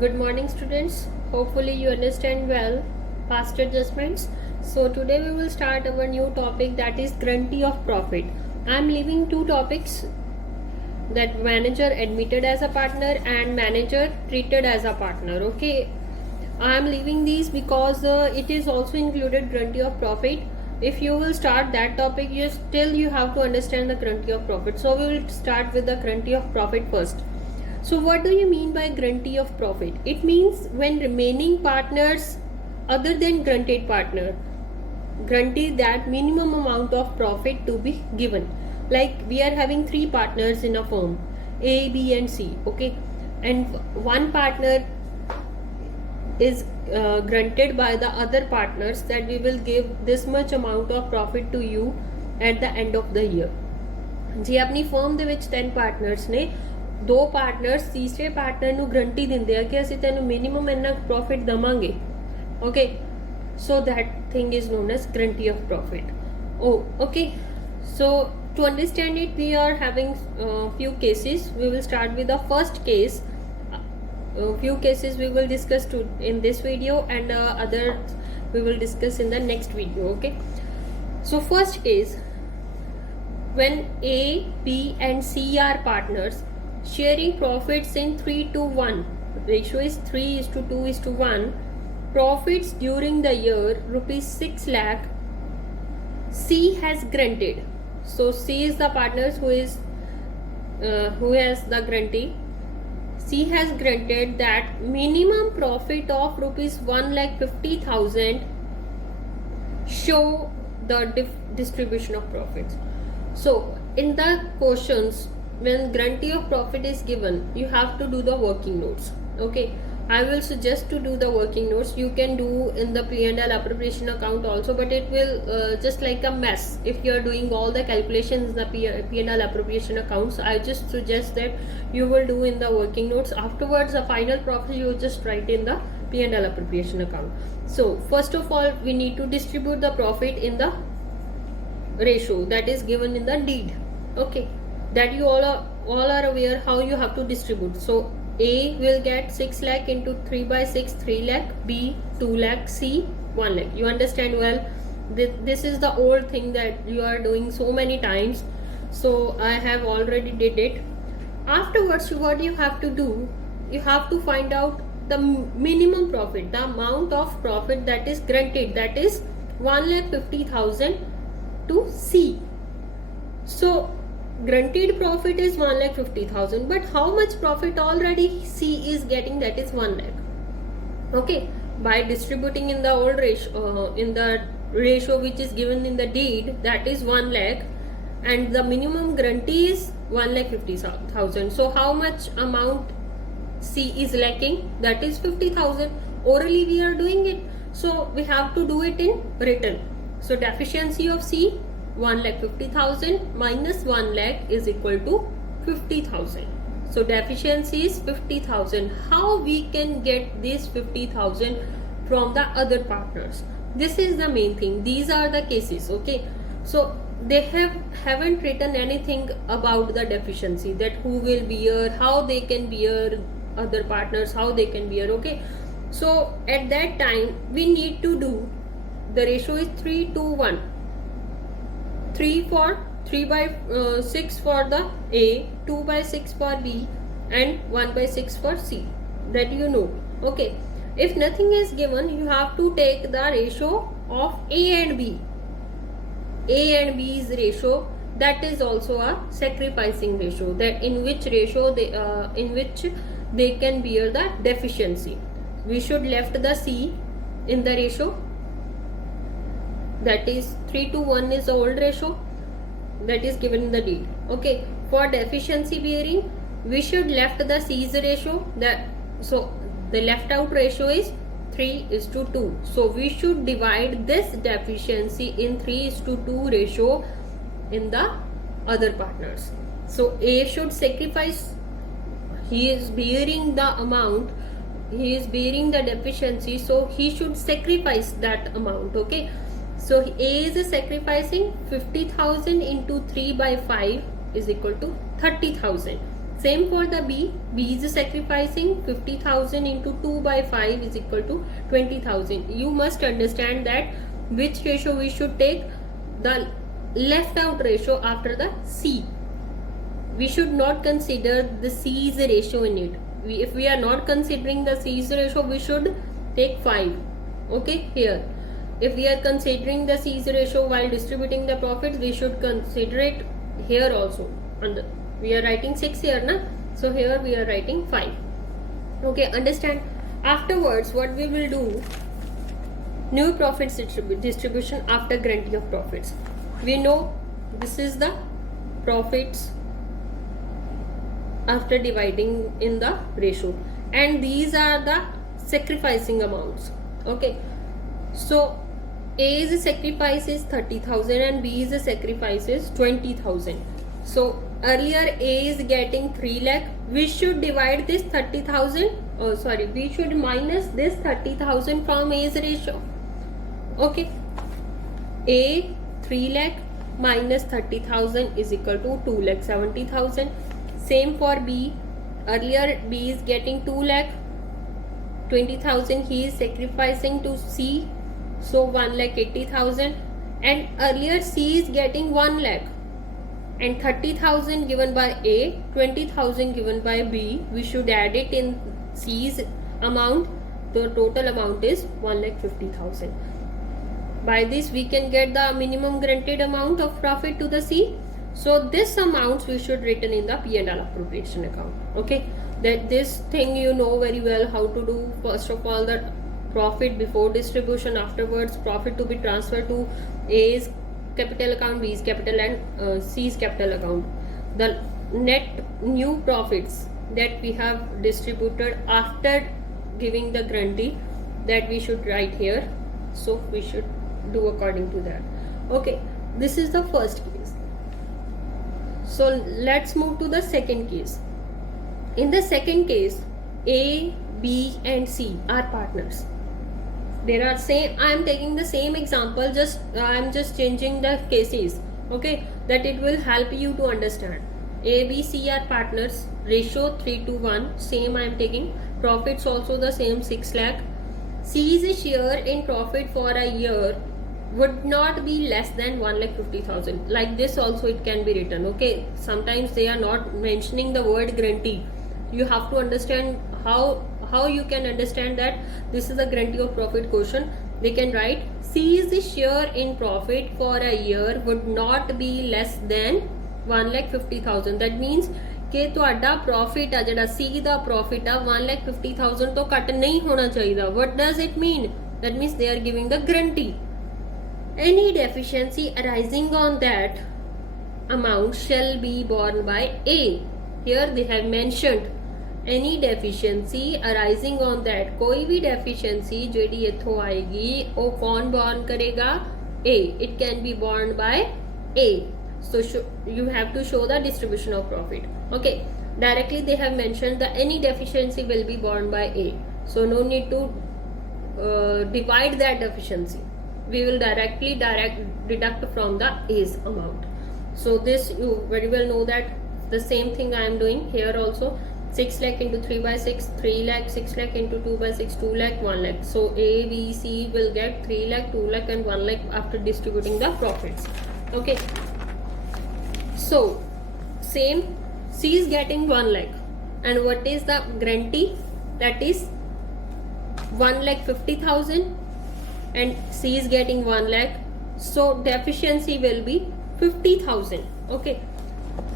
Good morning, students. Hopefully, you understand well past adjustments. So, today we will start our new topic, that is guarantee of profit. I am leaving two topics, that manager admitted as a partner and manager treated as a partner. Okay, I am leaving these because it is also included guarantee of profit. If you will start that topic, you have to understand the guarantee of profit. So, we will start with the guarantee of profit first. So, what do you mean by guarantee of profit? It means when remaining partners other than granted partner guarantee that minimum amount of profit to be given. Like we are having three partners in a firm, A, B, and C. Okay, and one partner is granted by the other partners that we will give this much amount of profit to you at the end of the year. ਜੇ ਆਪਣੀ firm ਦੇ ਵਿੱਚ 10 partners ਨੇ, ਦੋ partners ਤੀਸਰੇ partner ਨੂੰ guarantee ਦਿੰਦੇ ਆ ਕਿ ਅਸੀਂ ਤੈਨੂੰ ਮਿਨੀਮਮ ਇੰਨਾ ਪ੍ਰੋਫਿਟ ਦਵਾਂਗੇ. Okay, so that thing is known as guarantee of profit. Okay, so to understand it, we are having few cases. We will start with the first case. Few cases we will discuss in this video, and others we will discuss in the next video. Okay, so first case, when A, B, and C are partners sharing profits in 3:1, ratio is 3:2:1, profits during the year rupees 6 lakh, C has granted. So C is the partners who has the guarantee. C has granted that minimum profit of rupees 1,50,000 show the distribution of profits. So in the questions, when guarantee of profit is given, you have to do the working notes. Okay, I will suggest to do the working notes. You can do in the P&L appropriation account also, but it will just like a mess if you are doing all the calculations in the P&L appropriation accounts. I just suggest that you will do in the working notes. Afterwards, the final profit you just write in the P&L appropriation account. So first of all, we need to distribute the profit in the ratio that is given in the deed. Okay, that you all are aware how you have to distribute. So A will get 6 lakh into 3/6, 3 lakh, B 2 lakh, C 1 lakh. You understand well. This is the old thing that you are doing so many times, so I have already did it. Afterwards, what you have to do, you have to find out the minimum profit, the amount of profit that is granted, that is 1,50,000 to C. So granted profit is 1,50,000, but how much profit already C is getting, that is 1 lakh. Okay, by distributing in the old ratio, which is given in the deed, that is 1 lakh, and the minimum guarantee is 1,50,000. So how much amount C is lacking, that is 50,000. Orally we are doing it, so we have to do it in written. So deficiency of C, 1,50,000 minus 1 lakh is equal to 50,000. So deficiency is 50,000. How we can get this 50,000 from the other partners? This is the main thing. These are the cases. Okay, so they haven't written anything about the deficiency, that who will bear, how they can bear, other partners how they can bear. Okay, so at that time we need to do, the ratio is 3:1. 3/6 for the A, 2/6 for B, and 1/6 for C. That you know. Okay, if nothing is given, you have to take the ratio of A and B. A and B's ratio, that is also a sacrificing ratio, that in which they can bear the deficiency. We should left the C in the ratio, that is 3:1 is the old ratio that is given in the deed. Okay, for deficiency bearing, we should left the C's ratio, so the left out ratio is 3:2. So we should divide this deficiency in 3:2 ratio in the other partners. So A should sacrifice, he is bearing the amount, he is bearing the deficiency, so he should sacrifice that amount. Okay, so A is sacrificing 50,000 into 3/5 is equal to 30,000. Same for the B. B is sacrificing 50,000 into 2 by 5 is equal to 20,000. You must understand that which ratio we should take. The left out ratio after the C. We should not consider the C's ratio in it. If we are not considering the C's ratio, we should take 5. Okay, here. If we are considering the C's ratio while distributing the profits, we should consider it here also. We are writing 6 here, na? So here we are writing 5. Okay, understand? Afterwards, what we will do, new profits distribution after guarantee of profits. We know this is the profits after dividing in the ratio, and these are the sacrificing amounts. Okay, so A's sacrifice is 30,000 and B's sacrifice is 20,000. So earlier A is getting 3 lakh. We should divide this 30,000. Oh, sorry. We should minus this 30,000 from A's ratio. Okay. A 3 lakh minus 30,000 is equal to 2 lakh 70,000. Same for B. Earlier B is getting 2 lakh 20,000. He is sacrificing to C. So 1 lakh 80,000. And earlier C is getting 1 lakh. And 30,000 given by A, 20,000 given by B. We should add it in C's amount. The total amount is 1,50,000. By this we can get the minimum guaranteed amount of profit to the C. So this amounts we should written in the P&L appropriation account. Okay, that this thing you know very well how to do. First of all, the profit before distribution, afterwards profit to be transferred to A's capital account, B's capital and C's capital account. The net new profits that we have distributed after giving the guarantee, that we should write here. So we should do according to that. Okay, this is the first case. So let's move to the second case. In the second case, A, B and C are partners. There are same, I am taking the same example, I am just changing the cases, okay, that it will help you to understand. A, B, C are partners, ratio 3:1, same I am taking. Profits also the same, 6 lakh. C's share in profit for a year would not be less than 1,50,000. Like this also it can be written. Okay, sometimes they are not mentioning the word guarantee. You have to understand how you can understand that this is a guarantee of profit question. They can write C's share in profit for a year would not be less than 1,50,000. That means कि तुहाडा profit आ जिहड़ा C दा profit आ 1,50,000 तो घट नहीं होना चाहिए. What does it mean? That means they are giving the guarantee. Any deficiency arising on that amount shall be borne by A. Here they have mentioned any deficiency arising on that. कोई भी deficiency JD इथों आएगी वो कौन borne करेगा? A. It can be borne by A. So you have to show the distribution of profit. Okay, directly they have mentioned that any deficiency will be borne by A. So no need to divide that deficiency. We will directly deduct from the A's amount. So this you very well know that the same thing I am doing here also. 6 lakh into 3 by 6, 3 lakh, 6 lakh into 2 by 6, 2 lakh, 1 lakh. So A, B, C will get 3 lakh, 2 lakh and 1 lakh after distributing the profits. Okay. So same, C is getting 1 lakh. And what is the guarantee? That is 1,50,000 and C is getting 1 lakh. So deficiency will be 50,000. Okay.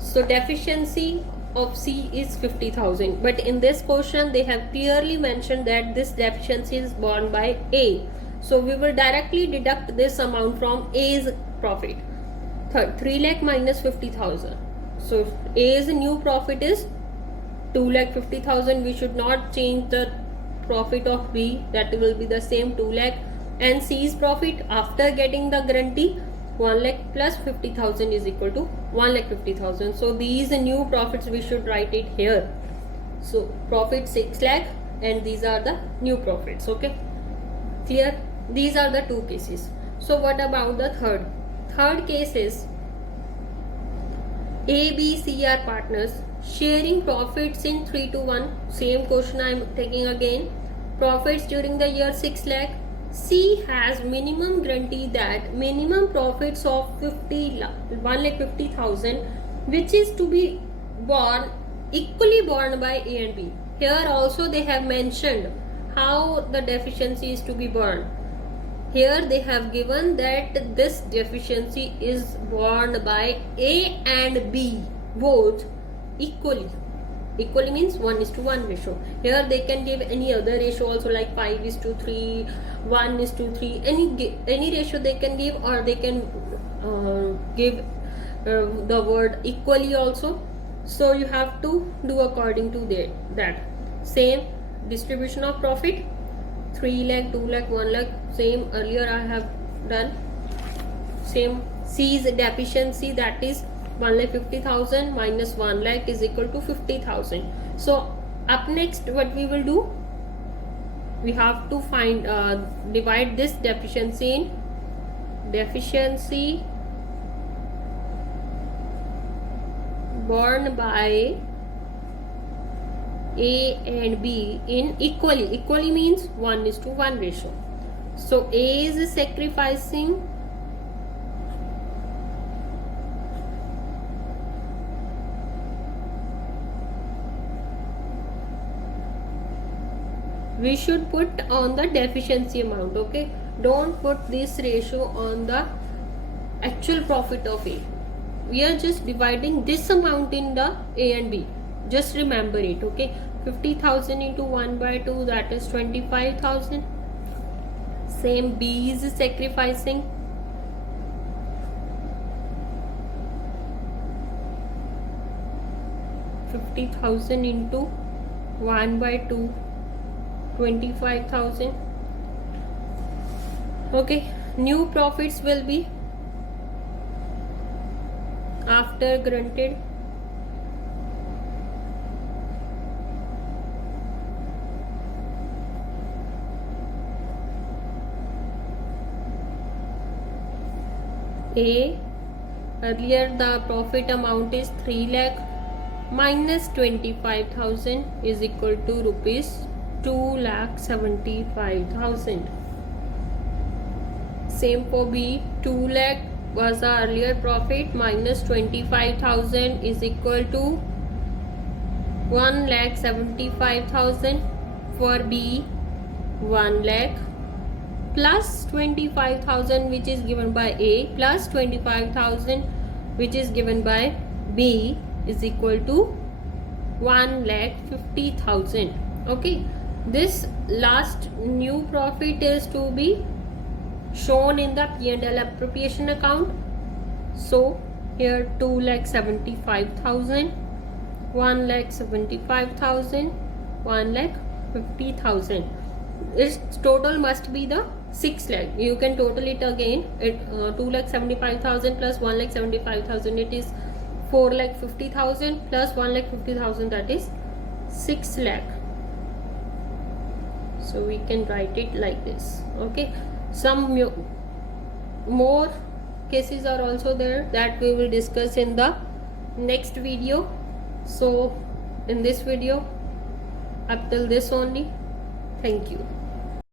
So deficiency of C is 50,000. But in this question they have clearly mentioned that this deficiency is borne by A. So we will directly deduct this amount from A's profit. Third, 3 lakh minus 50,000. So A's new profit is 2,50,000. We should not change the profit of B. That will be the same 2 lakh. And C's profit after getting the guarantee 1 lakh plus 50,000 is equal to 1,50,000. So these new profits we should write it here. So profit 6 lakh and these are the new profits. Okay, clear? These are the two cases. So what about the third? Third case is A, B, C are partners sharing profits in 3 to 1. Same question I am taking again. Profits during the year 6 lakh. C has minimum guarantee that minimum profits of 1,50,000 which is to be borne equally borne by A and B. Here also they have mentioned how the deficiency is to be borne. Here they have given that this deficiency is borne by A and B both equally. Equally means 1:1 ratio. Here they can give any other ratio also, like 5:3, 1:3, any ratio they can give, or they can give the word equally also. So you have to do according to that. Same distribution of profit, 3 lakh, 2 lakh, 1 lakh, same earlier I have done. Same C's deficiency, that is 1,50,000 minus 1 lakh is equal to 50,000. So up next what we will do, we have to find divide this deficiency in deficiency borne by A and B in equally. Equally means 1:1 ratio. So A is sacrificing we should put on the deficiency amount, okay? Don't put this ratio on the actual profit of A. We are just dividing this amount in the A and B. Just remember it, okay? 50,000 into 1/2, that is 25,000. Same B is sacrificing 50,000 into 1/2, 25,000. Okay, new profits will be after granted A. Earlier the profit amount is 3 lakh minus 25,000 is equal to rupees 2,75,000. Same for B. 2 lakh was the earlier profit minus 25,000 is equal to 1,75,000. For B, 1 lakh plus 25,000 which is given by A plus 25,000 which is given by B is equal to 1,50,000. Okay, this last new profit is to be shown in the P&L appropriation account. So here 2,75,000, 1,75,000, 1,50,000. Its total must be the 6 lakh. You can total it again. 2,75,000 plus 1,75,000, it is 4,50,000 plus 1,50,000, that is 6 lakh. So we can write it like this. Okay, some more cases are also there that we will discuss in the next video. So in this video, up till this only. Thank you.